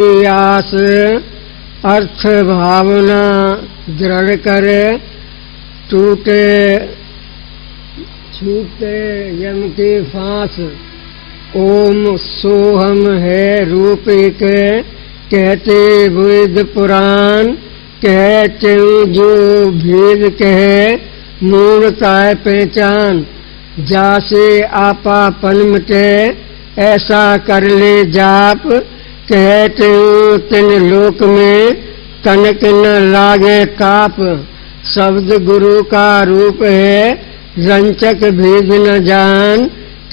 आस अर्थ भावना दृढ़ करे, टूटे छूटे यम की फांस। ओम सोहम है रूप के, कहते वेद पुराण। कहते जो भेद कहे, मूर्ताय पहचान। जासे आपा पन मिटे, ऐसा कर ले जाप। कहते तिन लोक में, तनक न लागे काप। शब्द गुरु का रूप है, रंचक भेद न जान।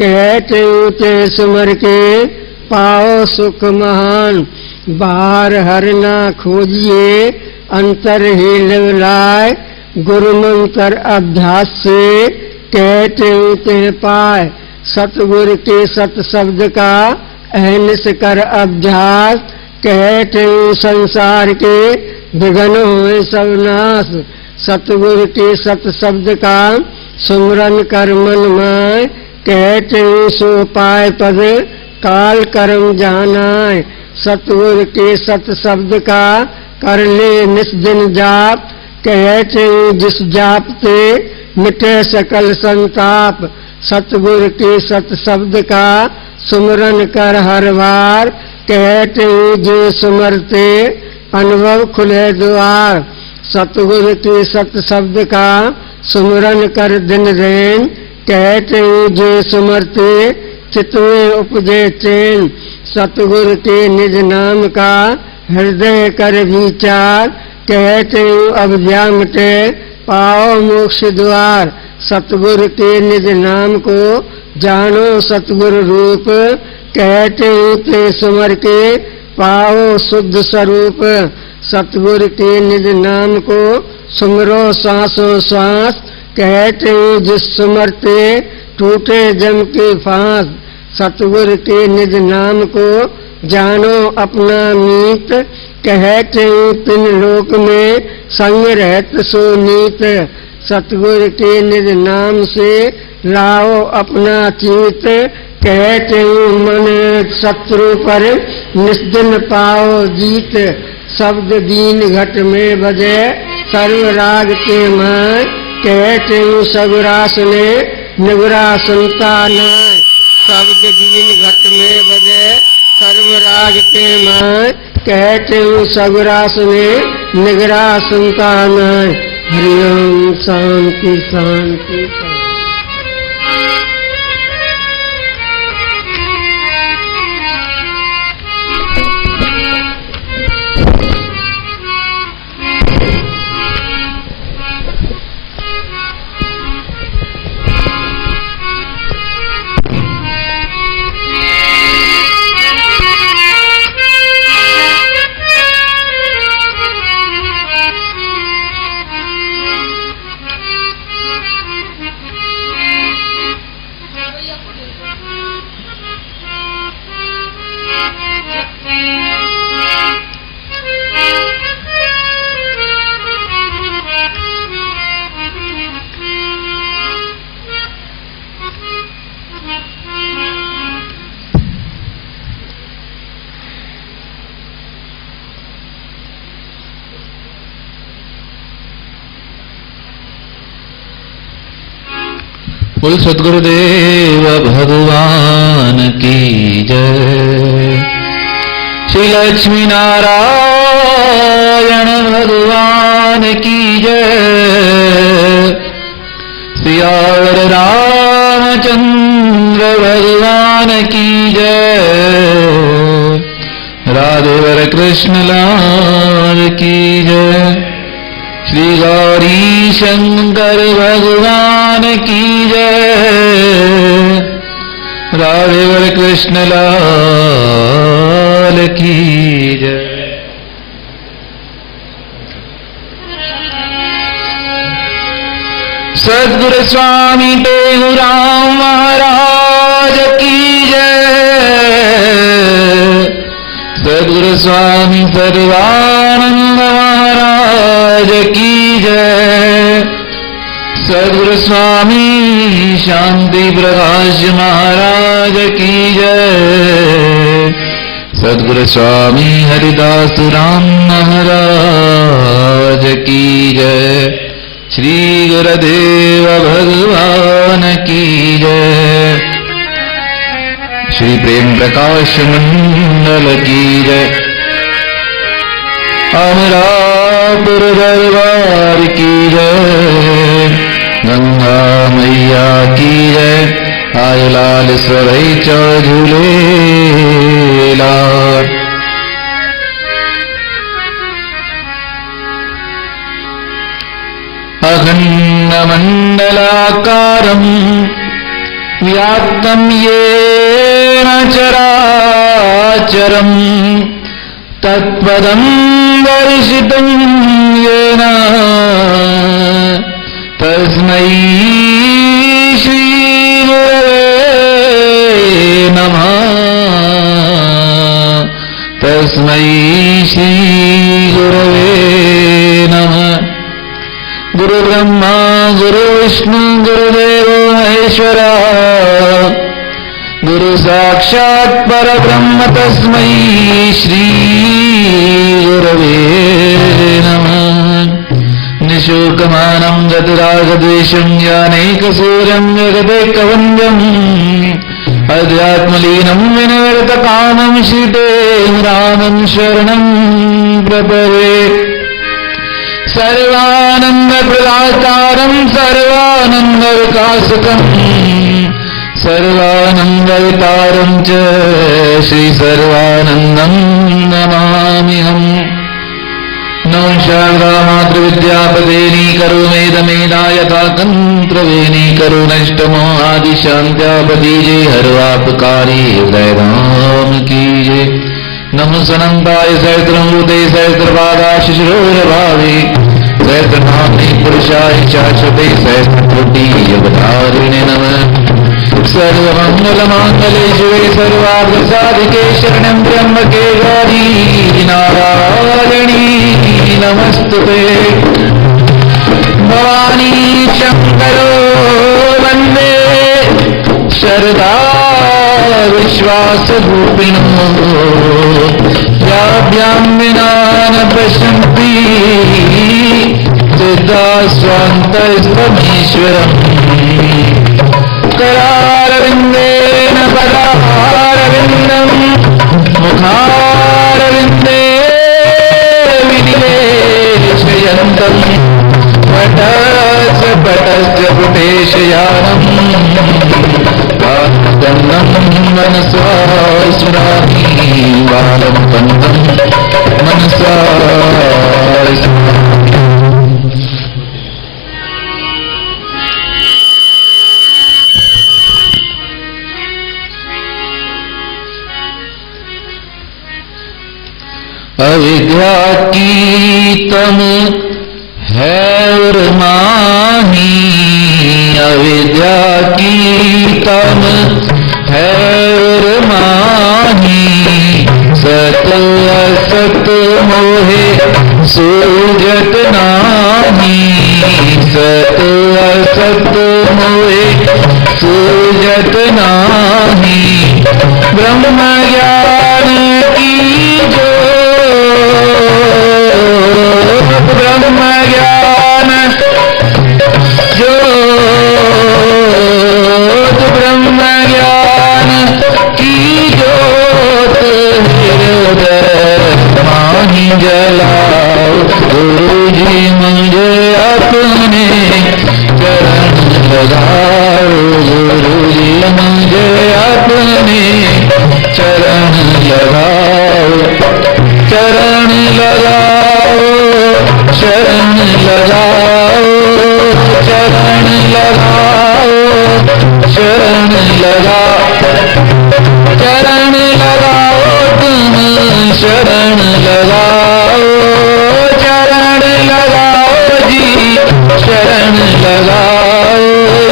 कहते ते सुमर के, पाओ सुख महान। बाहर हर ना खोजिए, अंतर ही लिवलाय। गुरु मंत्र अभ्यास से, कहते ते पाए। सतगुरु के सत शब्द का अहनिश कर अभ्यास। कहते संसार के विघ्न हुए सब नाश। सतगुरु के सत शब्द का सुमरन कर मन माय। कहते सो पाए पद, काल कर्म जानाय। सतगुरु के सत शब्द का कर ले निस्दिन जाप। कहते जिस जाप ते मिटे सकल संताप। सतगुरु के सत शब्द का सुमरन कर हर बार। कहते जो सुमरते अनुभव खुले द्वार। सतगुरु के सत शब्द का सुमरन कर दिन रैन। कहते जो सुमरते चित्त में उपजे चैन। सतगुरु के निज नाम का हृदय कर विचार। कहते अब जा मिटे पाओ मोक्ष द्वार। सतगुरु के निज नाम को जानो सतगुरु रूप। कहते ते सुमर के पाओ शुद्ध स्वरूप। सतगुरु के निज नाम को सुमरो सांसों सांस। कहते जिस सुमरते टूटे जम की फांस। सतगुरु के निज नाम को जानो अपना मीत। कहते तिन लोक में संग रहत सो नीत। सतगुरु के निज नाम से लाओ अपना चीत। कहते मन शत्रु पर निस्दिन पाओ जीत। शब्द दीन घट में बजे सर्व राग के माय। कहते सगुरास ने निगुरा सुनता नाय। शब्द दीन घट में बजे सर्व राग के माय। कहते सगुरास ने निगरा सुनता नाय। हरिओम शांति शांति शांति। बोल सद्गुरुदेव भगवान की जय। श्री लक्ष्मी नारायण भगवान की जय। सियावर रामचंद्र भगवान की जय। राधेवर कृष्ण लाल की जय। श्री गौरी शंकर भगवान की जय। राधेवर कृष्ण लाल की जय। सद्गुरु स्वामी टेहुराम महाराज की जय। सद्गुरु स्वामी सर्वानंद महाराज की जय। सद्गुरु स्वामी शांति प्रकाश महाराज की जय। सद्गुरु स्वामी हरिदास राम महाराज की जय। श्री गुरुदेव भगवान की जय। श्री प्रेम प्रकाश मंडल की जय। अमरापुर दरबार की जय। गंगा मैया की जय। आय लाल सवै झूले लाल। अखंड मंडलाकारं व्याप्तं येन चराचरं तत्पदं दर्शितं येन तस्मै श्री नमः। तस्मै श्री गुरवे नमः। गुरु ब्रह्मा गुरु विष्णु गुरुदेव महेश्वरा गुरु साक्षात् परब्रह्म तस्मै श्री गुरवे नमः। निशुल्कमानं गतरागद्वेषं ज्ञानैकसूर्यं जगदेकवन्द्यम् अध्यात्मलीनं विनिर्तकामं श्रीते रामं शरणं प्रपदे। सर्वानन्दप्रदातारं सर्वानन्दविकासकं सर्वानन्दवितारं च श्री सर्वानन्दं नमाम्यहम्। नमः शारदा मातृविद्यापदेनी करुमेदमेदायता तंत्रवेणी करुणष्टमो आदिशान्त्यापदीजे हरवापकारी हृदयधाम कीजे। नमः सनन्ताय सहस्रमूर्ते सहस्रपादाशिशिरोरभावे सहस्रनाम्ने पुरुषाय शाश्वते सहस्रकोटि युगधारिणे नमः। सर्वमङ्गलमाङ्गले शिवे सर्वार्थसाधिके शरणं त्र्यम्बके गौरी नारायणी नमस्तुते। भवानी शङ्करो वन्दे शरदा विश्वासरूपिणो याभ्यां विना न पश्यन्ति सिद्धास्वान्तस्तमीश्वरम्। करारविन्देन पदारविन्दं मुखारविन्दे विनिवेशयन्तं पटस्य पटस्य पुटेशयानम् गन्नं मनसा स्मरामि बालं कन्दं मनसा अविद्या की तम है उर्माही। अविद्या की तम है उर्माही। सत असत मोहे सूझत नाही। सत असत मोहे सूझत नाही। ब्रह्म ज्ञान की जो ब्रह्म ज्ञान जो ब्रह्म ज्ञान की ज्योत हृदय माही जलाओ। गुरु जी मुझे अपने चरण लगाओ। गुरु जी मुझे अपने चरण लगाओ। चरण लगाओ शरण लगाओ। चरण लगाओ शरण लगाओ। चरण लगाओ तुम शरण लगाओ। चरण लगाओ जी शरण लगाओ।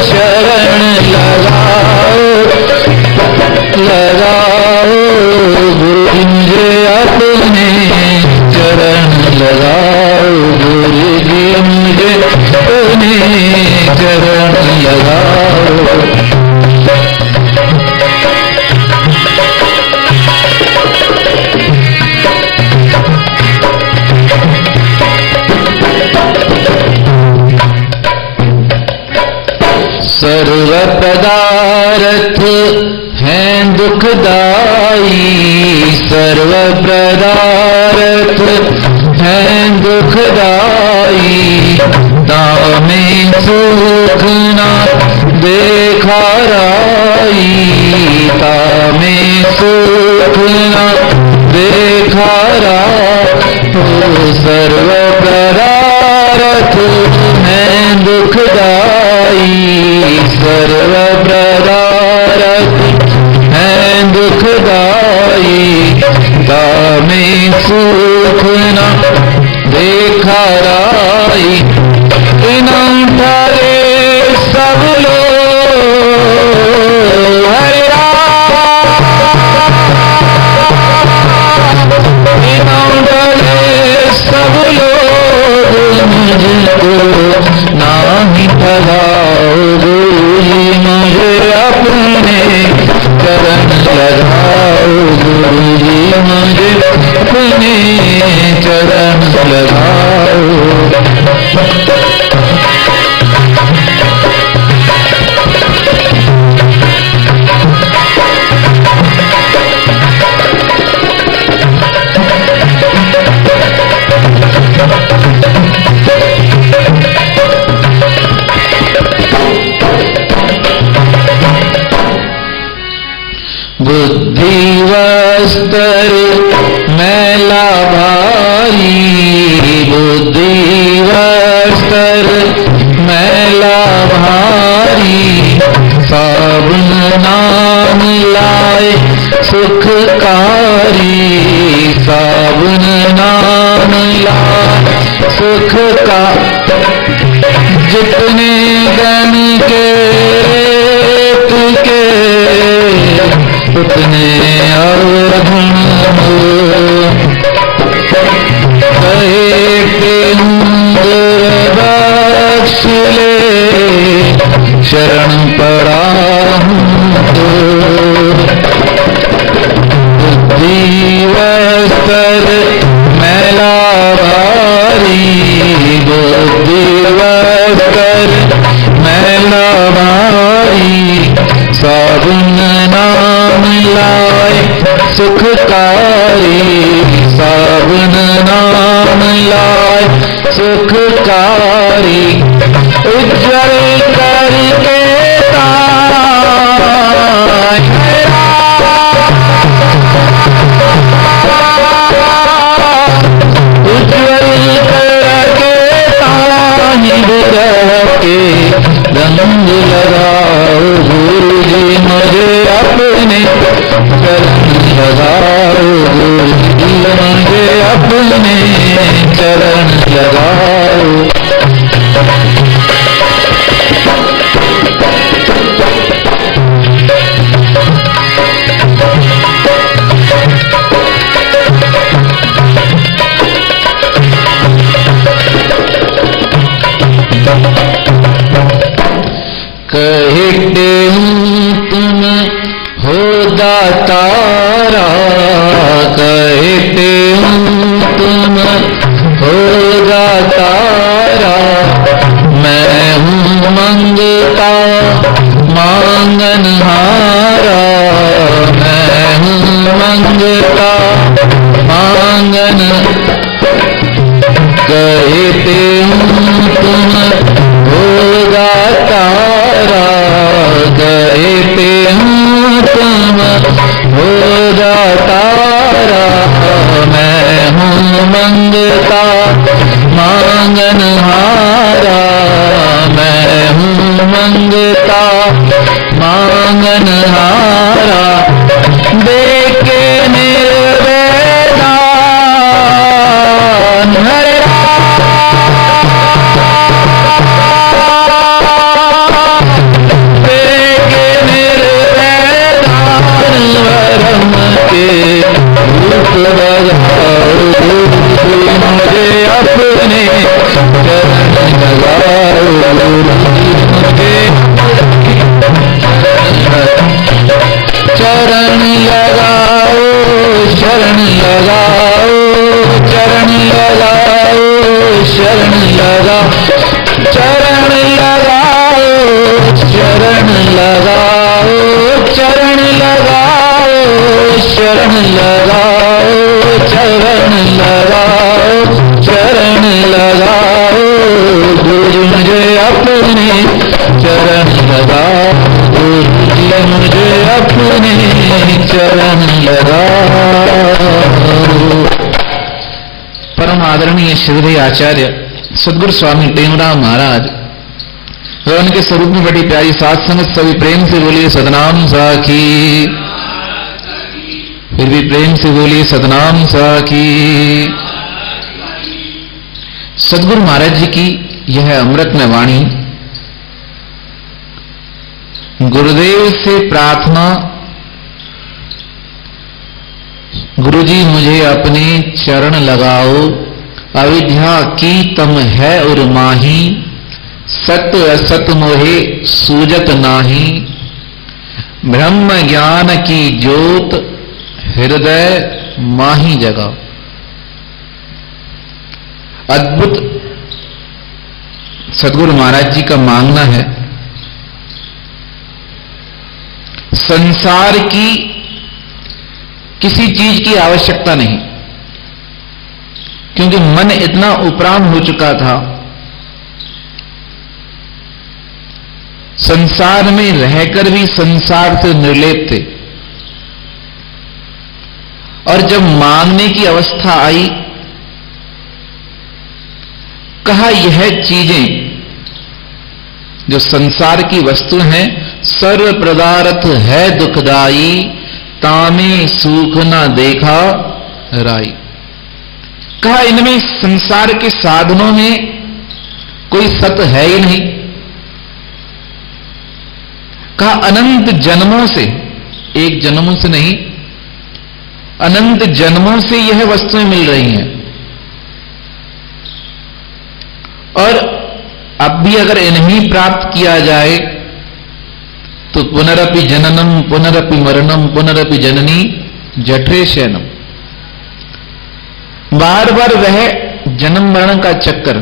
शरण लगाओ लगाओ। गुरु मुझे अपने चरण लगाओ। गुरु जी मुझे अपने चरण लगाओ। सर्व पदार्थ हैं दुखदाई, सर्व पदार्थ हैं दुखदाई, तामे सुख ना देखा राई, तामे सुख ना देखा राई। सर्व पदार्थ हैं दुखदाई, सर्व पदार्थ हैं दुखदाई, तामे सुख ना देखा राई। इन्हों ठगे सब लोग हरि राम, इन्हों ठगे सब लोग मुझको नाही ठगाओ, गुरुजी मुझे अपने चरण लगाओ, गुरुजी मुझे अपने चरण लगाओ। बुद्धि वस्त्र मैला भारी, बुद्धि वस्त्र मैला भारी, साबुन नाम लाए सुखकारी, साबुन नाम लाए सुखका। जितने गण के रेत के उतने अवगुण बख्श ले, शरण पड़ा हूँ तो। बुद्धि वस्त्र मैला भारी, बुद्धि वस्त्र मैला भारी, साबुन नाम लाए सुखकारी, साबुन नाम लाए सुखकारी। उज्जवल करके ताय उज्जवल करके ताहि के रंग लगाओ, गुरुजी मुझे अपने चरण लगाओ, गुरुजी मुझे अपने चरण लगाओ। कहते तुम हो दातारा, कहते तुम हो दातारा, मैं हूँ मंगता मांगनहारा, मैं हूँ मंगता मांगन। कहते तुम हो दातारा, कहते तुम हो दातारा, मैं हूँ मंगता मांगनहारा, मैं हूँ मंगता मांगनहारा। देख के निर्वेदान हरे मुझे अपने चरण लगाओ, मुझे चरण लगाओ, शरण लगाओ, चरण लगाओ, शरण लगाओ, चरण लगाओ, शरण आदरणीय श्रीधर आचार्य सदगुरु स्वामी टेमराव महाराज और उनके स्वरूप में बड़ी प्यारी सात संगत सभी प्रेम से बोलिए सतनाम साखी। फिर भी प्रेम से बोलिए सतनाम साखी। सदगुरु महाराज जी की यह अमृतमय वाणी, गुरुदेव से प्रार्थना, गुरुजी मुझे अपने चरण लगाओ, अविद्या की तम है और माही, सत्य असत मोहे सूजत नाही, ब्रह्म ज्ञान की ज्योत हृदय माही जगाओ। अद्भुत सदगुरु महाराज जी का मांगना है, संसार की किसी चीज की आवश्यकता नहीं, क्योंकि मन इतना उपराम हो चुका था, संसार में रहकर भी संसार से निर्लेप थे, और जब मांगने की अवस्था आई, कहा यह चीजें जो संसार की वस्तु हैं सर्व पदार्थ है दुखदाई, तामे सुख न देखा राई। कहा इनमें संसार के साधनों में कोई सत है ही नहीं। कहा अनंत जन्मों से, एक जन्मों से नहीं, अनंत जन्मों से यह वस्तुएं मिल रही हैं, और अब भी अगर इन्हें प्राप्त किया जाए तो पुनरपि जननम पुनरपि मरणम पुनरपि जननी जठरे शयनम, बार बार वह जन्म मरण का चक्कर,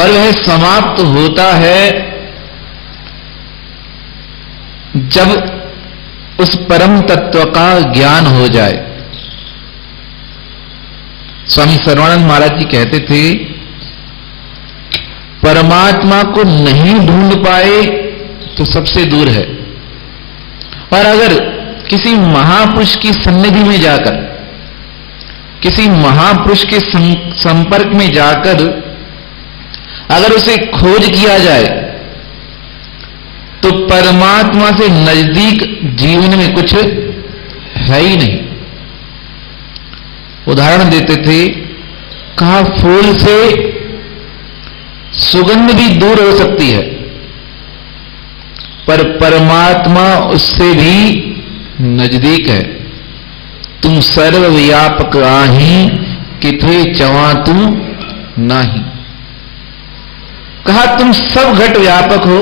और वह समाप्त होता है जब उस परम तत्व का ज्ञान हो जाए। स्वामी सर्वानंद महाराज जी कहते थे, परमात्मा को नहीं ढूंढ पाए तो सबसे दूर है, और अगर किसी महापुरुष की सन्निधि में जाकर, किसी महापुरुष के संपर्क में जाकर अगर उसे खोज किया जाए तो परमात्मा से नजदीक जीवन में कुछ है ही नहीं। उदाहरण देते थे, कहा फूल से सुगंध भी दूर हो सकती है, पर परमात्मा उससे भी नजदीक है। तुम सर्वव्यापक आही, किथे चवा तू नाही। कहा तुम सब घट व्यापक हो।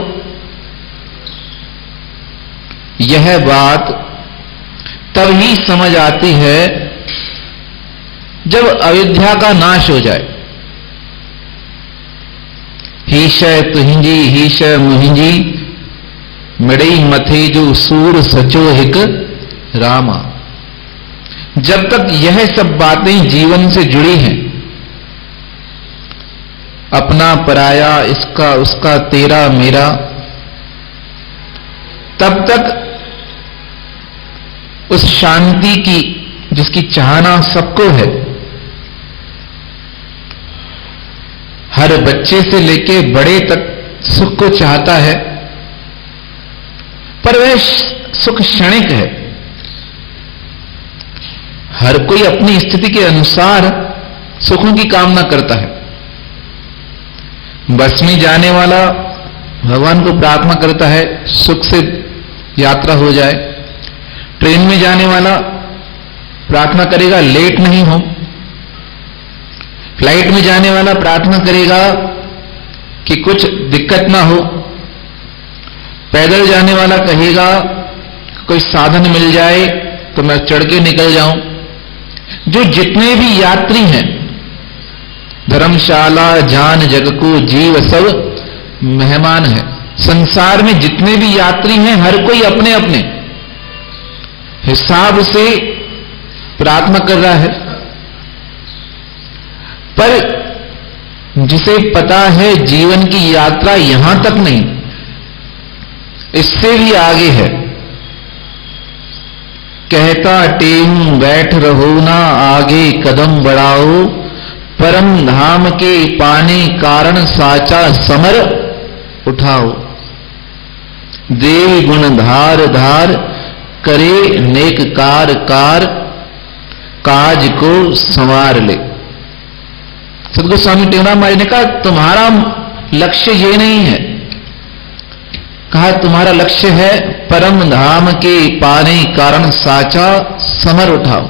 यह बात तब ही समझ आती है जब अविद्या का नाश हो जाए। हीशय तुहिंजी हीशय मुहिंजी, मिड़ई मथे जो सूर सचो हिक रामा। जब तक यह सब बातें जीवन से जुड़ी हैं, अपना पराया, इसका उसका तेरा मेरा, तब तक उस शांति की जिसकी चाहना सबको है, हर बच्चे से लेके बड़े तक सुख को चाहता है, पर वह सुख क्षणिक है। हर कोई अपनी स्थिति के अनुसार सुखों की कामना करता है। बस में जाने वाला भगवान को प्रार्थना करता है सुख से यात्रा हो जाए, ट्रेन में जाने वाला प्रार्थना करेगा लेट नहीं हो, फ्लाइट में जाने वाला प्रार्थना करेगा कि कुछ दिक्कत ना हो, पैदल जाने वाला कहेगा कोई साधन मिल जाए तो मैं चढ़ के निकल जाऊं। जो जितने भी यात्री हैं, धर्मशाला जान जग को जीव सब मेहमान है। संसार में जितने भी यात्री हैं, हर कोई अपने अपने हिसाब से प्रार्थना कर रहा है, पर जिसे पता है जीवन की यात्रा यहां तक नहीं, इससे भी आगे है, कहता टेहूं बैठ रहो ना आगे कदम बढ़ाओ, परम धाम के पाने कारण साचा समर उठाओ। देव गुण धार धार करे नेक कार कार, काज को संवार ले। सदगुरु स्वामी टेहूराम महाराज ने कहा तुम्हारा लक्ष्य ये नहीं है, कहा तुम्हारा लक्ष्य है परम धाम के पाने कारण साचा समर उठाओ।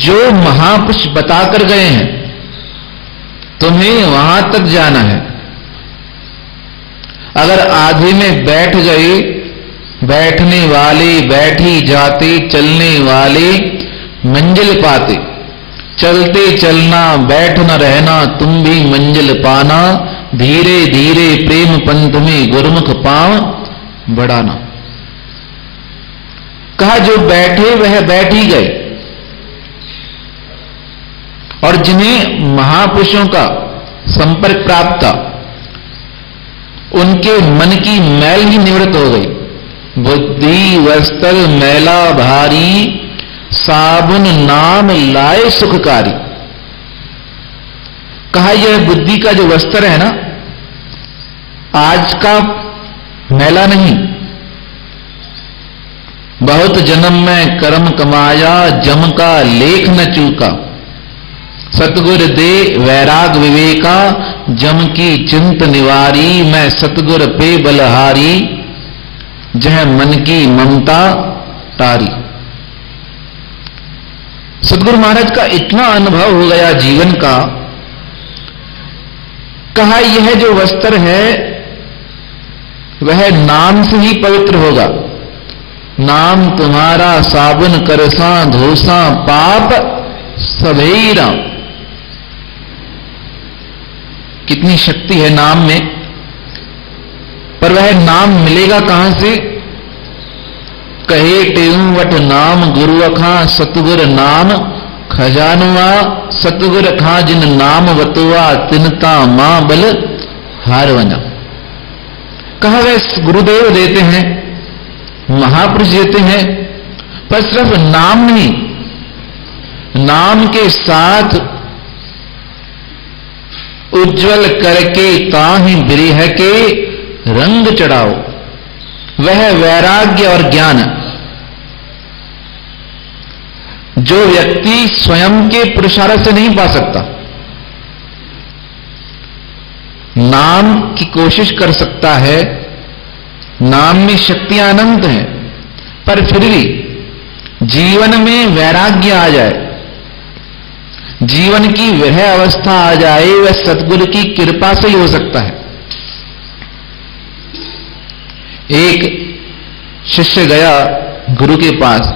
जो महापुरुष बताकर गए हैं तुम्हें वहां तक जाना है। अगर आधे में बैठ गए, बैठने वाले बैठ ही जाते, चलने वाले मंजिल पाते। चलते चलना बैठ न रहना तुम भी मंजिल पाना, धीरे धीरे प्रेम पंथ में गुरुमुख पांव बढ़ाना। कहा जो बैठे वह बैठ ही गए, और जिन्हें महापुरुषों का संपर्क प्राप्त था उनके मन की मैल ही निवृत्त हो गई। बुद्धि वस्त्र मैला भारी, साबुन नाम लाए सुखकारी। कहा यह बुद्धि का जो वस्त्र है ना, आज का मैला नहीं, बहुत जन्म में कर्म कमाया जम का लेख न चूका। सतगुर दे वैराग विवेका, जम की चिंत निवारी। मैं सतगुर पे बलहारी, जह मन की ममता तारी। सतगुरु महाराज का इतना अनुभव हो गया जीवन का, कहा यह जो वस्त्र है वह नाम से ही पवित्र होगा। नाम तुम्हारा साबुन करसा धोसा, पाप सबही राम। कितनी शक्ति है नाम में, पर वह नाम मिलेगा कहां से? कहे टेऊं वट नाम गुरु अखा, सतगुर नाम खजानुआ। सतगुर खा जिन नाम वतुआ, तिनता मां बल हार वना। कहा वह गुरुदेव देते हैं, महापुरुष देते हैं, पर सिर्फ नाम नहीं, नाम के साथ उज्जवल करके ताहि बिरह के रंग चढ़ाओ। वह वैराग्य और ज्ञान जो व्यक्ति स्वयं के पुरुषार्थ से नहीं पा सकता, नाम की कोशिश कर सकता है, नाम में शक्तियां अनंत हैं, पर फिर भी जीवन में वैराग्य आ जाए, जीवन की वह अवस्था आ जाए, वह सतगुरु की कृपा से ही हो सकता है। एक शिष्य गया गुरु के पास,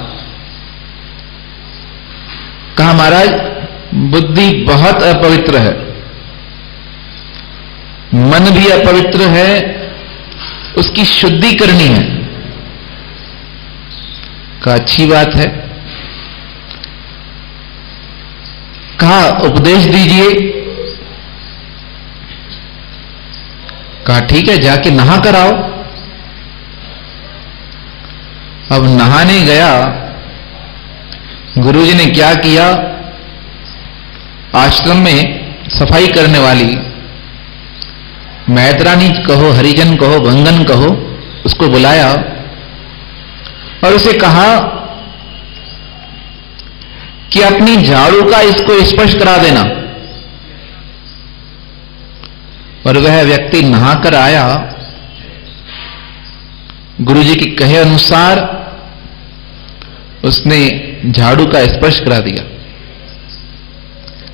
कहा महाराज बुद्धि बहुत अपवित्र है, मन भी अपवित्र है, उसकी शुद्धि करनी है। कहा अच्छी बात है। कहा उपदेश दीजिए। कहा ठीक है, जाके नहा कर आओ। अब नहाने गया, गुरुजी ने क्या किया, आश्रम में सफाई करने वाली मैत्रानी कहो, हरिजन कहो, भंगन कहो, उसको बुलाया और उसे कहा कि अपनी झाड़ू का इसको स्पर्श करा देना। और वह व्यक्ति नहाकर आया, गुरुजी के कहे अनुसार उसने झाड़ू का स्पर्श करा दिया।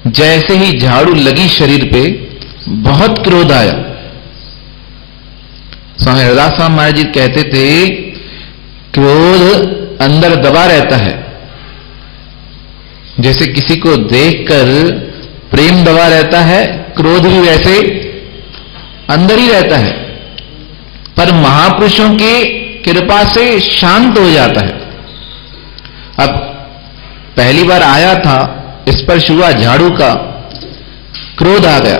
जैसे ही झाड़ू लगी शरीर पे, बहुत क्रोध आया। स्वामी हरदास स्वामी महाराज जी कहते थे, क्रोध अंदर दबा रहता है, जैसे किसी को देखकर प्रेम दबा रहता है, क्रोध भी वैसे अंदर ही रहता है, पर महापुरुषों की कृपा से शांत हो जाता है। अब पहली बार आया था, स्पर्श हुआ झाड़ू का, क्रोध आ गया।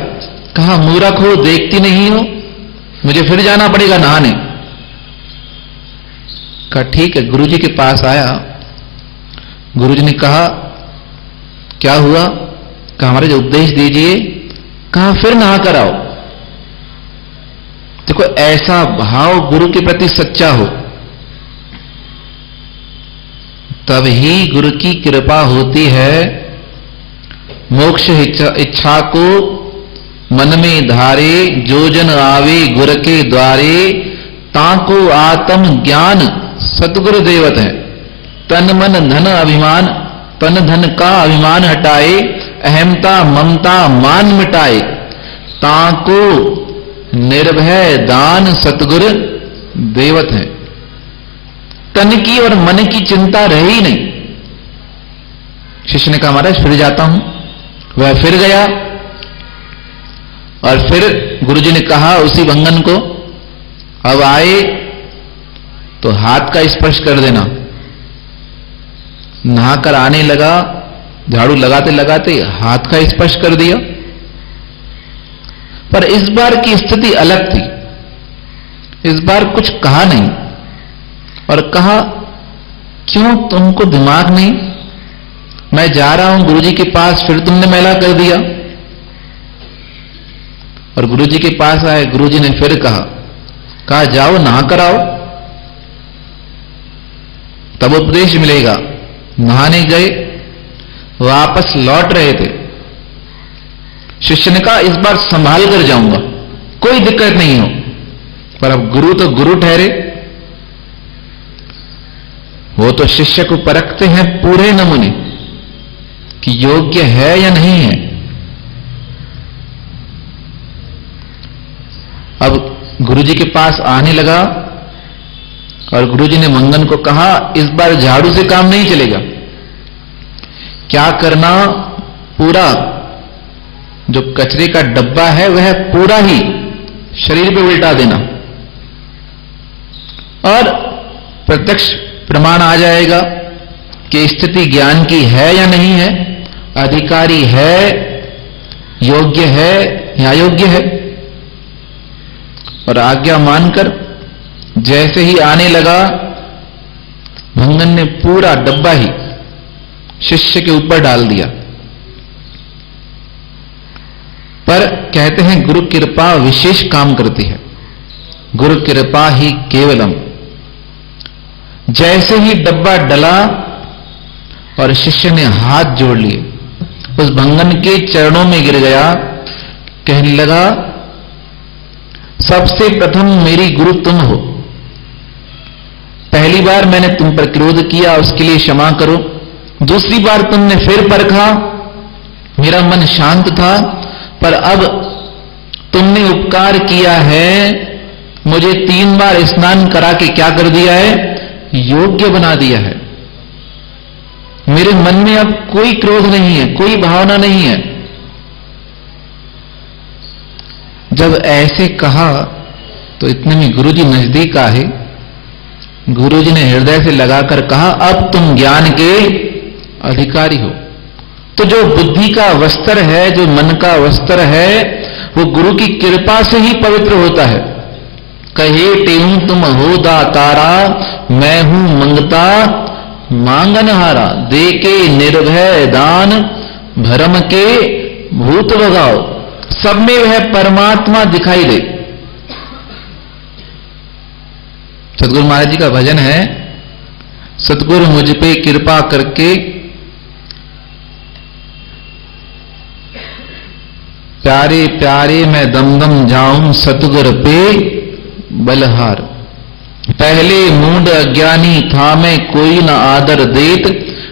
कहा मूर्ख हो, देखती नहीं हो, मुझे फिर जाना पड़ेगा नहाने। कहा ठीक है। गुरुजी के पास आया, गुरुजी ने कहा क्या हुआ? कहा हमारे जो उपदेश दीजिए। कहा फिर नहा कर आओ। देखो ऐसा भाव गुरु के प्रति सच्चा हो तब ही गुरु की कृपा होती है। मोक्ष इच्छा को मन में धारे, जो जन आवे गुर के द्वारे, ताको आत्म ज्ञान सतगुरु देवत है। तन मन धन अभिमान, तन धन का अभिमान हटाए, अहमता ममता मान मिटाए, ताको निर्भय दान सतगुरु देवत है। तन की और मन की चिंता रही ही नहीं। शिष्य ने कहा महाराज फिर जाता हूं। वह फिर गया और फिर गुरुजी ने कहा उसी भंगन को, अब आए तो हाथ का स्पर्श कर देना। नहाकर आने लगा, झाड़ू लगाते लगाते हाथ का स्पर्श कर दिया। पर इस बार की स्थिति अलग थी। इस बार कुछ कहा नहीं और कहा क्यों तुमको दिमाग नहीं? मैं जा रहा हूं गुरुजी के पास, फिर तुमने मैला कर दिया। और गुरुजी के पास आए, गुरुजी ने फिर कहा जाओ नहा कर आओ, तब उपदेश मिलेगा। नहाने गए, वापस लौट रहे थे। शिष्य ने कहा इस बार संभाल कर जाऊंगा, कोई दिक्कत नहीं हो। पर अब गुरु तो गुरु ठहरे, वो तो शिष्य को परखते हैं पूरे नमूने कि योग्य है या नहीं है। अब गुरुजी के पास आने लगा और गुरुजी ने मंगन को कहा इस बार झाड़ू से काम नहीं चलेगा। क्या करना, पूरा जो कचरे का डब्बा है वह पूरा ही शरीर पे उल्टा देना और प्रत्यक्ष प्रमाण आ जाएगा कि स्थिति ज्ञान की है या नहीं है, अधिकारी है, योग्य है या अयोग्य है। और आज्ञा मानकर जैसे ही आने लगा, भंगन ने पूरा डब्बा ही शिष्य के ऊपर डाल दिया। पर कहते हैं गुरु कृपा विशेष काम करती है, गुरु कृपा ही केवलम। जैसे ही डब्बा डला और शिष्य ने हाथ जोड़ लिए, उस भंगन के चरणों में गिर गया, कहने लगा सबसे प्रथम मेरी गुरु तुम हो। पहली बार मैंने तुम पर क्रोध किया, उसके लिए क्षमा करो। दूसरी बार तुमने फिर परखा, मेरा मन शांत था, पर अब तुमने उपकार किया है, मुझे 3 बार स्नान करा के क्या कर दिया है, योग्य बना दिया है। मेरे मन में अब कोई क्रोध नहीं है, कोई भावना नहीं है। जब ऐसे कहा तो इतने में गुरुजी नजदीक आए। गुरुजी ने हृदय से लगाकर कहा अब तुम ज्ञान के अधिकारी हो। तो जो बुद्धि का वस्त्र है, जो मन का वस्त्र है, वो गुरु की कृपा से ही पवित्र होता है। कहे टेहूं तुम हो दातारा, मैं हूं मंगता मांगनहारा, दे के निर्भय दान, भरम के भूत भगाओ। सब में वह परमात्मा दिखाई दे। सतगुरु महाराज जी का भजन है, सतगुरु मुझ पे कृपा करके प्यारे प्यारे मैं दम दम जाऊं सतगुरु पे बलहार। पहले मूड अज्ञानी था मैं कोई न आदर देत,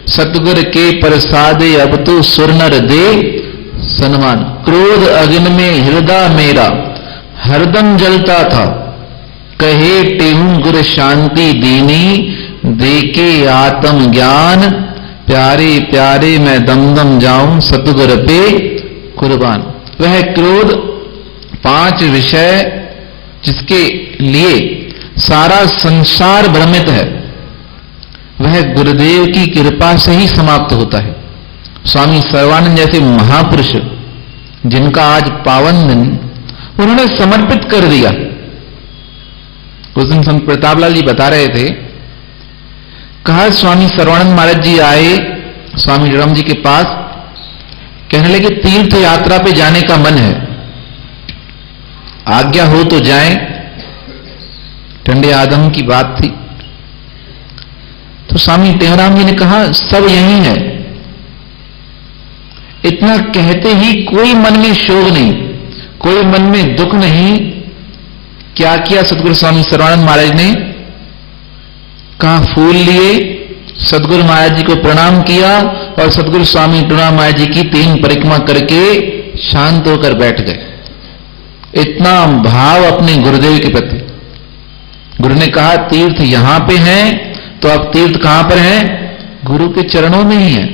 सतगुरु के प्रसादे अब तो सुरनर दे सन्मान। क्रोध अग्नि में हृदय मेरा हरदम जलता था, कहे टेहूं गुरु शांति दीनी, देके आत्म ज्ञान, प्यारे प्यारे मैं दम दम जाऊं सतगुरु पे कुर्बान। वह क्रोध 5 विषय जिसके लिए सारा संसार भ्रमित है, वह गुरुदेव की कृपा से ही समाप्त होता है। स्वामी सर्वानंद जैसे महापुरुष जिनका आज पावन दिन उन्होंने समर्पित कर दिया। उस दिन संत प्रतापलाल जी बता रहे थे कहा स्वामी सर्वानंद महाराज जी आए स्वामी राम जी के पास, कहने लगे तीर्थ यात्रा पे जाने का मन है, आज्ञा हो तो जाएं। ठंडे आदम की बात थी। तो स्वामी टेमराम जी ने कहा सब यही है। इतना कहते ही कोई मन में शोक नहीं, कोई मन में दुख नहीं। क्या किया सदगुरु स्वामी सर्वानंद महाराज ने? कहा फूल लिए, सदगुरु महाराज जी को प्रणाम किया और सदगुरु स्वामी टेमराम महाराज जी की 3 परिक्रमा करके शांत होकर बैठ गए। इतना भाव अपने गुरुदेव के प्रति। गुरु ने कहा तीर्थ यहां पे हैं, तो अब तीर्थ कहां पर है? गुरु के चरणों में ही है।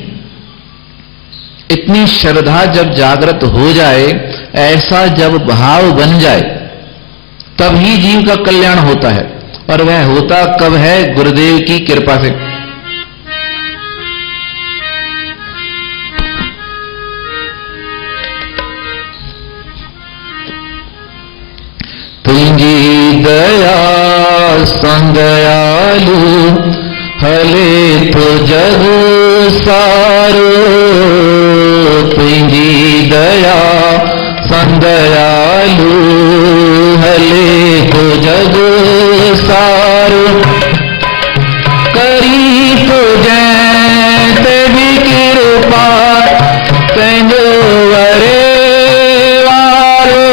इतनी श्रद्धा जब जागृत हो जाए, ऐसा जब भाव बन जाए, तब ही जीव का कल्याण होता है। और वह होता कब है? गुरुदेव की कृपा से। तुझी दया संदयालु हले तो जग सारो, तुझी दया संदयालु हले तो जग सारो, करी तो जैते भी कृपा तैनो वरे वारो,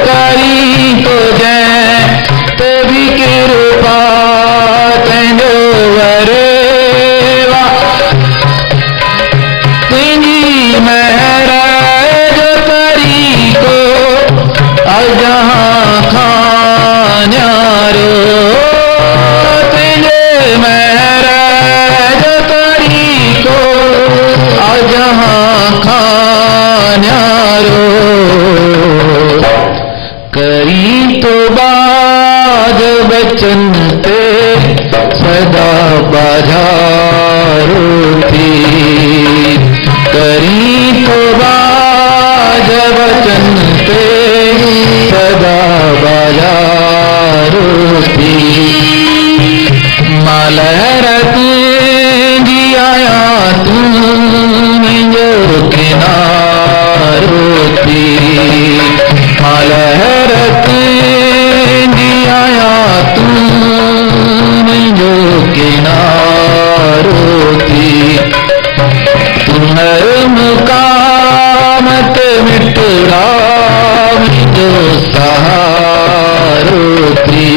करी तो जैते भी कृपा तैनो वरे वारो, तुझी महराज करी को अजहाँ खान्यारो, तुझे महराज करी को अजहाँ खान्यारो, करी तो बाज बचन ते सदा बाजारो थी, करी तो बाज बचन ते सदा बाजारो थी, मालहरत जी आया तू मुझो किनारो थी, मालहरत जी आया तू मुझो किनारो थी, तुम्हार मुकामत मिटरा मुझो सहारो थी,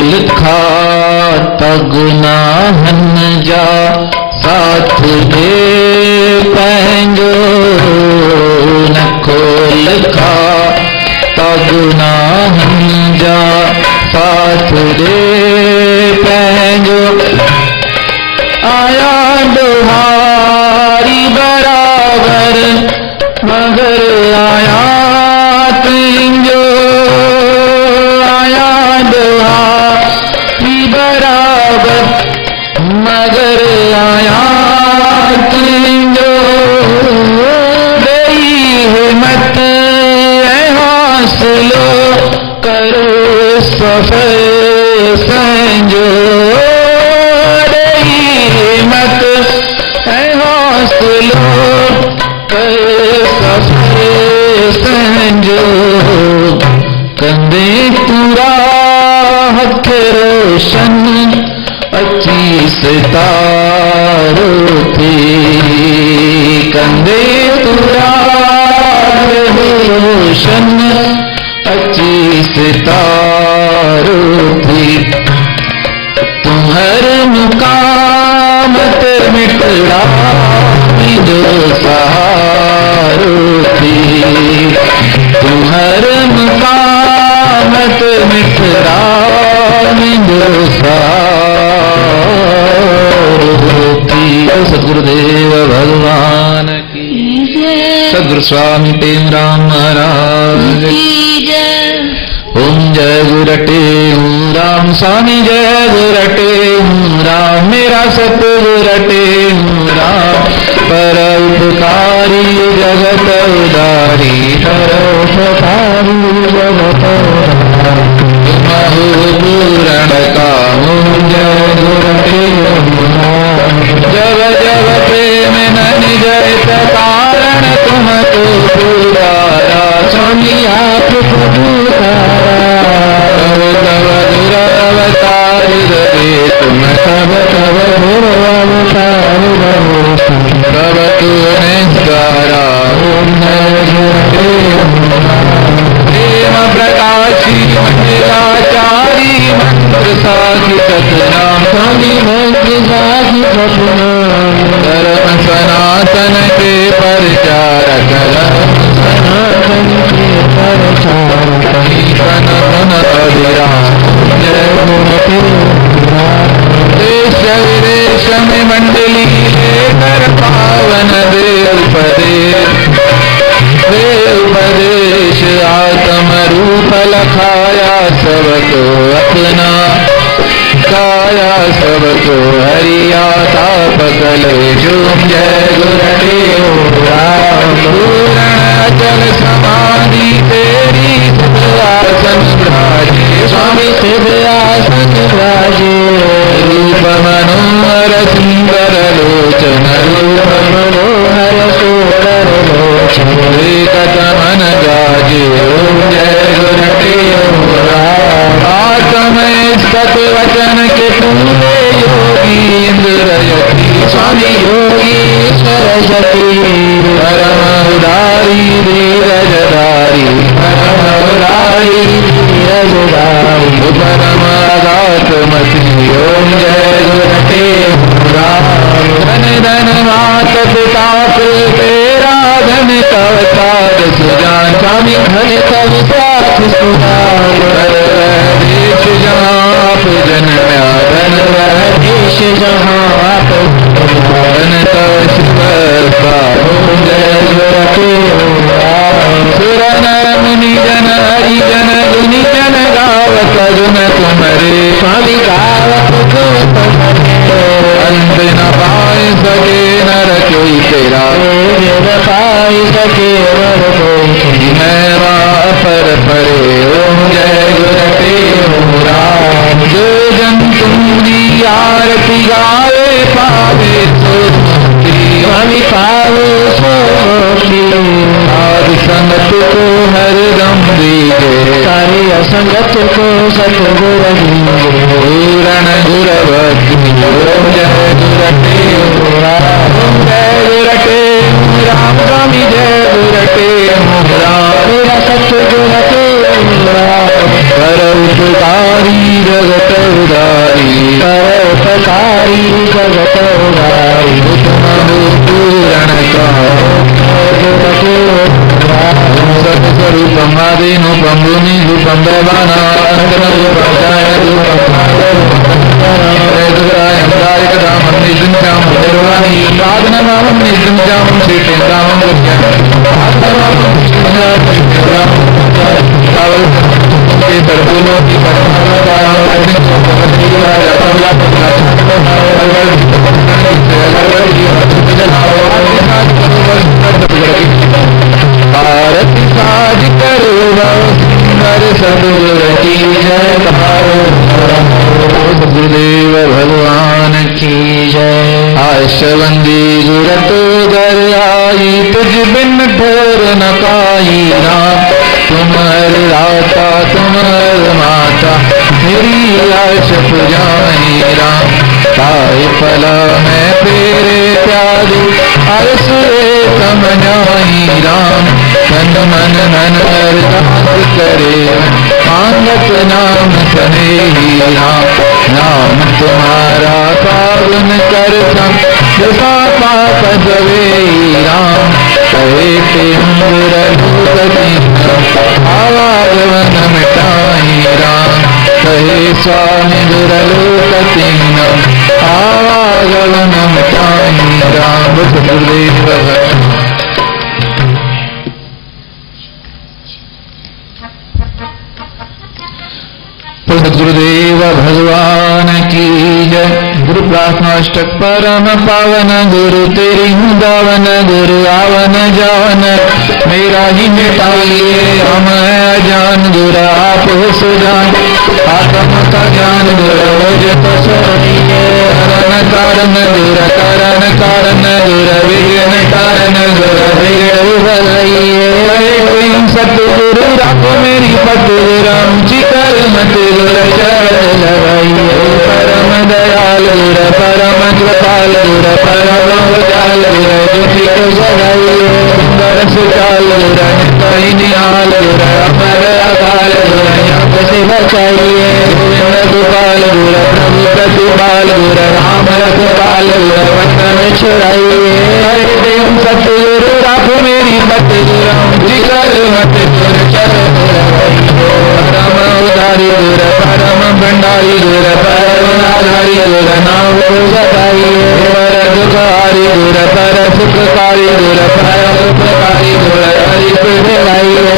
लिखा तगुनाहन जा साथ दे पंजो, नखो लिखा तगुनाहन जा साथ दे पंजो, आया दुहारी बराबर मगर आया तुझो, आया दुहारी बराबर मगर आया तुझो, दई हिम्मत हौसलो करो सफर संजो, दई हिम्मत हौसलो करो सफर संजो, कंदे पूरा हथ रोशन अच्छी सितारो थी, कंदे पूरा रोशन अच्छी सितारो थी, तुम्हार मुकामत मिटड़ा मुझो सहारो थी, तुम्हार मुकामत मिटड़ा मुझो सहारो थी। सद्गुरुदेव भगवान की, सद्गुरु स्वामी टेमराम महाराज की जय। ओम जय गुरु रटे। राम स्वामी जय गुरटे हूँ राम, मेरा सतगुरु रटे हूँ राम। पर उपकारी जगत उदारी, पर उपकारी जगत उदारी, तुमहु पूरण काहू जय गुरटे हूँ राम। जब जब प्रेम न निजत कारण, तुमको पुकारा स्वामी आप पुकारा। तब दुरावतार रहे तुम, तब तब दुरावतार रहे, तब तू निस्तारा प्रेम प्रकाशी मंगलाचारी, मंत्र साखी सतनाम स्वामी मंत्र साखी सतनाम। धर्म सनातन के प्रचारक, सनातन के प्रचारक, ईशन गुण अभिराम जय गुरु। देश विदेश में मंडली लेकर पावन देव उपदेश, आत्म रूप लखाया सबको अपना, काया सबको हरिया ताप कले झूम जय गुरुदेव राम। पूर्ण अचल समाधि तेरी, सिद्धासन विराजे स्वामी सिद्धासन विराजे। रूप मनोहर सुंदर लोचन, रूप मनोहर सुंदर लोचन, एकत मन गाजे ओम जय गुरुदेव राम। आत्म सतवचन के पूरे योगी इंद्र यति स्वामी योगीश्वर यति। परम उदारी धीरजधारी, परम उदारी धीरजधारी, परम अगाध मति ओम जय गुरुदेव राम। धन धन मात पिता तेरा, धन तव साध सुजान स्वामी, धन तव साध सुजान। देश जहाँ आप जन्म्या, धन वह देश जहाँ आप धन तव शिव ओम जय गुरुदेव राम। सुर नर मुनि जन हरि जन गुनि जन गावत गुण तुम्हारे स्वामी, गावत गुण तुम्हारे। अंत न पाए सके नर कोई तेरा, न पाए सके नर कोई मेरा पर परे ओम जय गुरुदेव राम। जो जन तुम्हारी आरती गावे पावे सो मुक्ति स्वामी, पावे सो मुक्ति। साध संगत को हरदम दीजे, सारी असंगत को सतगुरु दीजे। पूर्ण गुरवती ओम जय गुरुदेव राम। ओम जय गुरुदेव राम स्वामी जय गुरुदेव राम। मेरा सतगुरु राम। पर उपकारी जगत उदारी, पर उपकारी जगत उदारी, तुम पूरण सत्स्वरूपम आदिरूपम भूमिरूपम दैवानां रूपम निजंचाम निर्वाणी साधननामं निजंचाम श्रीटेन्द्रामं के सर्वों की भारत साज करो सुंदर सदगुरु की जय। गुरुदेव भगवान की जय। आशवंदी गुरत दर आई, तुझ बिन ठोर न पाई राम। तुम्हार राता तुम्हार माता, मेरी आश पुजाई राम। पाए फला मैं तेरे प्यारी, अरसुरे तमनाई राम। तन मन मन अरदास करे, मांगत नाम सनेही राम। नाम तुम्हारा पावन कर सम, जसा पाप जवे राम। कहे ते लोकती आवागवन मिटाई राम। कहे स्वामी दुरलोकती आवागवन मिटाई राम। गुरुदेव सद्गुरुदेव गुरुदेव भगवान की जय। गुरु प्रार्थनाष्टक परम पावन गुरु तेरी हूँ दावन, गुरु आवन जावन मेरा ही मिटाइए हम है अजान, गुरु आप हो सुजान आत्म का ज्ञान, गुरु तो सोनिए करण कारण, गुरु करण कारण, गुरु विघ्न कारण, गुरु विघ्न भलाइए। सतगुरु राखो मेरी पतुरा ऊंची कर मत गुरु चरण लगाइए। परम दयाल गुरु परम कृपाल गुरु परम उजाल गुरु ज्योति को जगाइए। सुंदर सुचाल गुरु कहीं निहाल गुरु अमर अकाल गुरु यहाँ से बचाइए। गोविंद गोपाल गुरु प्रभु प्रतिपाल गुरु राम रखपाल गुरु वतन छुड़ाइए। सतगुरु राखो मेरी पतुरा ऊंची कर मत गुरु चरण लगाइए। परम उदारी गुरु परम भंडारी गुरु परम आधारी गुरु नाम को जगाइए। पर दुखारी गुरु पर सुखकारी गुरु पर उपकारी गुरु हरि को दिलाइए।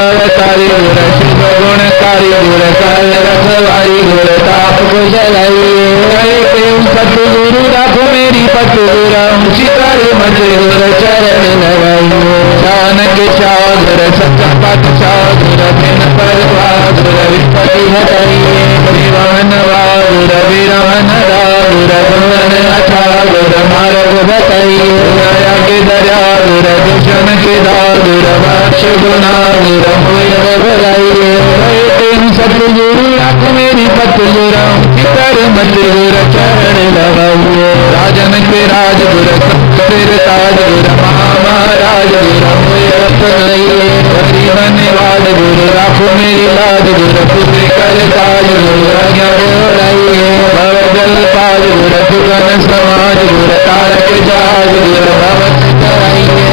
अवतारी गुरु शिव गुणकारी गुरु काल रखवारी गुरु ताप को जलाइए। सतगुरु राखो मेरी पतुरा ऊंची कर मत गुरु चरण लगाइए। जानक शाह गुरु सच्चा पातशाह गुरु बिन परवाह गुरु विपत्ति हटाइए। विवाहन वाह गुरु विरहन राह गुरु भुवन अथा गुरु मार्ग बताइए। दया के दरिया गुरु दुष्मन के दाह गुरु बख्श गुना गुरु मोह भलाइए। सतगुरु राखो मेरी पतुरा ऊंची कर मत गुरु चरण लगाइए। राजन के राज गुरु सिर ताज गुरु महाराज गुरु अपनाइए। गरीबन वाद गुरु राखो मेरी लाज गुरु पुत्र कर ताज गुरु आज्ञा बोलाइए। भवजल पाज गुरु सुगन समाज गुरु तारक जाज गुरु भवत कराइए।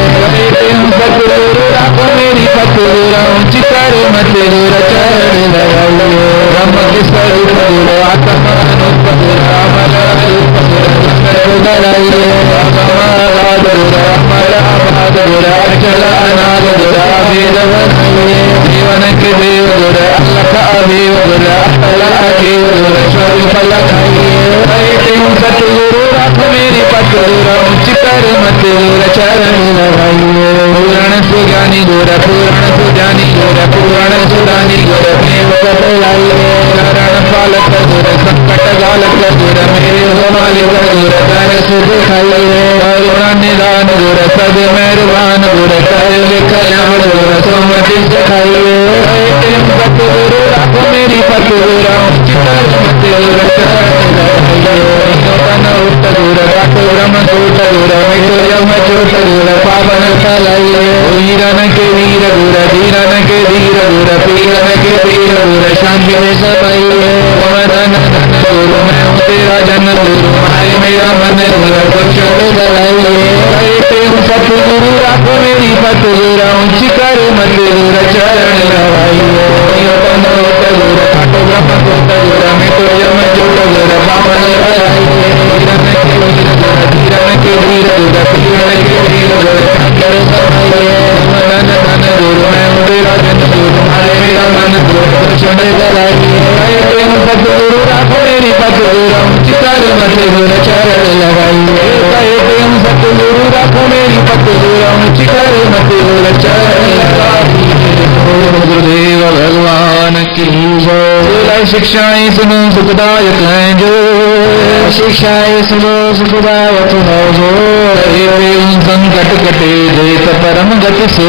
सतगुरु राखो मेरी पतुरा ऊंची कर मत गुरु चरण लगाइए। ब्रह्म के स्वरूप गुरु आत्मा अनुप गुरु अमर रूप गुरु बनाइए। समाराध गुरु अमर आबाद गुरु अचल अनाद गुरु अभेद बनाइए। जीवन के देव गुरु अलख अभेव गुरु अटल अजीव गुरु स्वरूप लगाइए। सतगुरु राखो मेरी पतुरा ऊंची कर मत गुरु चरण लगाइए। पूर्ण सुज्ञानी गुरु पूर्ण सुजानी गुरु पूर्ण सुदानी गुरु प्रेम बतलाइए। शरण पालक गुरु संकट गालक गुरु मेरे हो मालिक गुरु कर सुख खाइए। करुणा निदान गुरु सद मेहरबान गुरु कर कल्याण गुरु सुमति सिखाइए। सतगुरु राखो मेरी पतुरा ऊंची कर मत गुरु चरण लगाइए। उठ गुरु राखो ब्रह्म सूट गुरु मिटो यम चोट गुरु पावन फलाइए। वीरन के वीर गुरु धीरन के धीर गुरु पीरन के पीर गुरु शांति में समाइए। धन धन गुरु मैं हूँ तेरा जन गुरु मारे मेरा मन गुरु कुछ बनाइए। सतगुरु राखो मेरी पतुरा ऊंची कर मत गुरु चरण लगाइए। गुरु खाटो ब्रह्म सूट गुरु मिटो यम चोट गुरु पावन फलाइए। धीरन के धीर गुरु पीरन के पीर गुरु शांति में समाइए। धन धन गुरु मैं हूँ तेरा जन गुरु मारे मेरा मन गुरु कुछ बनाइए। सतगुरु राखो मेरी पतुरा ऊंची कर मत गुरु चरण लगाइए। सतगुरु राखो मेरी पतुरा ऊंची कर मत गुरु चरण लगाइए। गुरुदेव भगवान की जय। शिक्षाएं सुनो सुखदायक हैं जो, शिक्षाएं सुनो सुखदायक है जो। संकट कटे देत परम गति सो,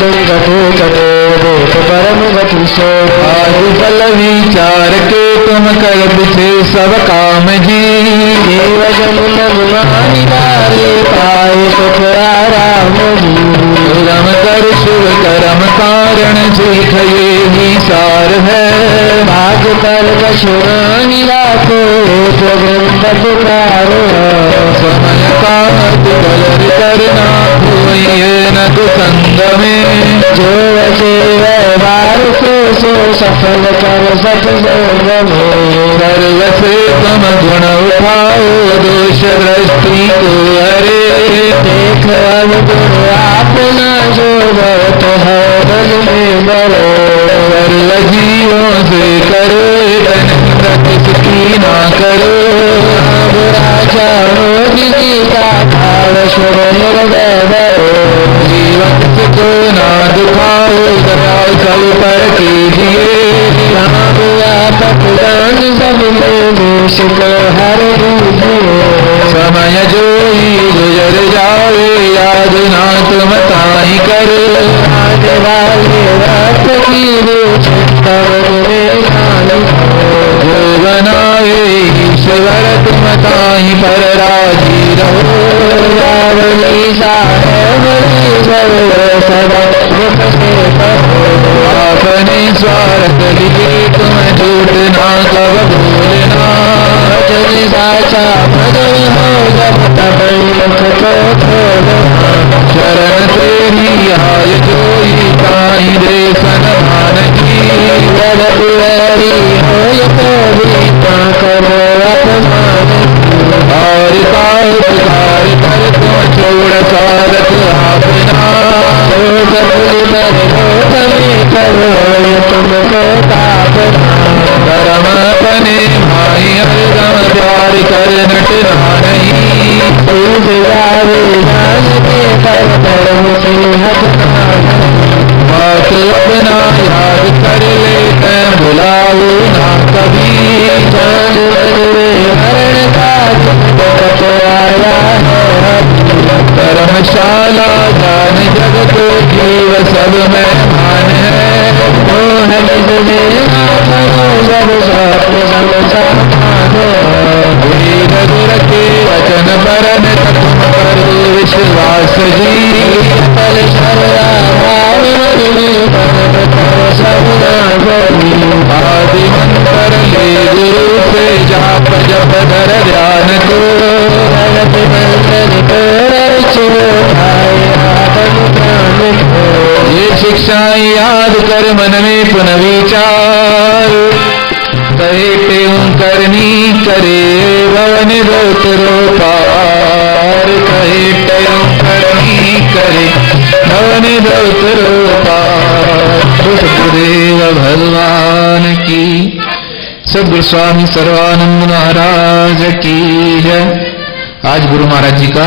संकट कटे देत परम गति सो। आज फल विचार के तुम कर बिछे सब काम जी। देव जमुन गुमानिवारे पाए सुख आराम जी। रम कर शुभ कर्म कारण सीख ये ही सार है। भाग पर कछुरानी राखो जो ग्रंथ पुकारो। समय का बल करना कोई न कुसंग में। जो वैसे व्यवहार सो सफल कर सत्संग में। सर्व से तुम गुण उठाओ दोष दृष्टि को हरे। देख अवगुण अपना जो बहुत है बल में बलो। जीवों से कर जोई ना करो। राम राजा मोहिनी का भाव सुमेर वैभव। जीवन को ना दुखाओ दया सब पर कीजिए। राम व्यापक दान सब में देश को हर दीजिए। समय जोई गुजर जाए याद ना तुम ताई करो। आने वाले रात की चिंता जो बनाए ईश्वर तुम ताई पर राजी रहो। रावणी साहेब सदा मुख से कहो। अपने स्वार्थ लिए तुम झूठ ना कब बोलना। भजन साचा भजन हो जब तब मुख को खोलना। शरण तेरी आय जोई ताई दे सनमान की। जब दुआरी हो तो भी ना करो अपमान। और उपकार कर तुम छोड़ सारथ अपना। तुमको तापना। धर्म अपने भाई हरदम प्यार कर नटना नहीं। धर्म से हटना। बात अपना याद कर लेते भुलाओ ना कभी। हरण का आया है। धर्मशाला जान जग को जीव सब में मान है। रघुर के वचन परन तुम करो विश्वास जी। पल आदि मंत्र ले गुरु से जाप जप धर ध्यान को। ये शिक्षाएं याद कर मन में पुनः विचार। कहे त्यों करनी करे भवन दोतरो पार। कहे त्यों करनी करे भवन दोतरो पार। सतगुरुदेव भगवान की, सद्गुरु स्वामी सर्वानंद महाराज की जय। आज गुरु महाराज जी का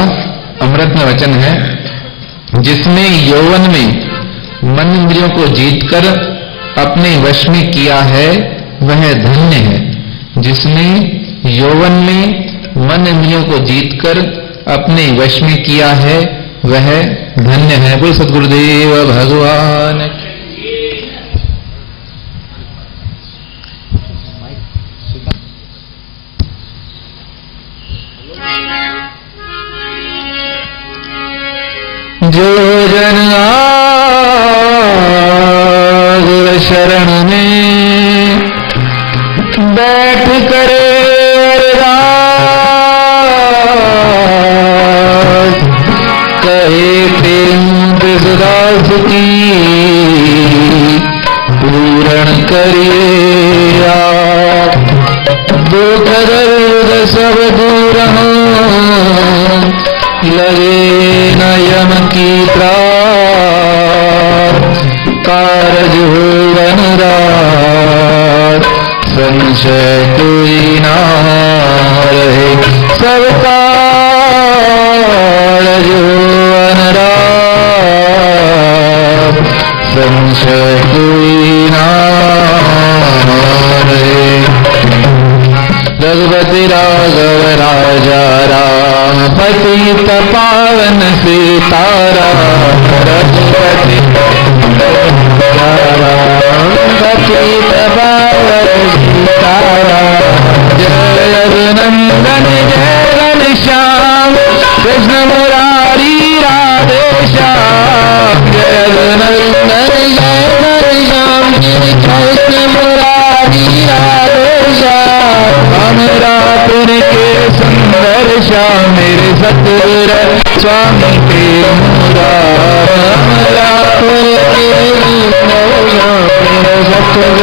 अमृत में वचन है, जिसने यौवन में मन इंद्रियों को जीतकर अपने वश में किया है वह धन्य है। जिसने यौवन में मन इंद्रियों को जीतकर अपने वश में किया है वह धन्य है। बोल सद्गुरुदेव भगवान। जो जन गुरु शरण में बैठ करे अरदास। कहे प्रेम दास की पूर्ण करिए आप। दुख दर्द सब दूर हो लगे न यम की त्रास। कारज होवन रात संशय कोई ना रहे। सब कारज होवन रात संशय कोई ना रहे। रघुपति राघव राजा राम पतित पावन सीताराम। रघुपति राम पतित पावन सीताराम। जय रघुनंदन जय घनश्याम कृष्ण मुरारी राधे श्याम। जय रघुनंदन जय घनश्याम कृष्ण मुरारी राधे श्याम। अमरापुर के सुंदर श्याम मेरे सतगुरु स्वामी के मुरार। अमरापुर के सुंदर श्याम मेरे सतगुरु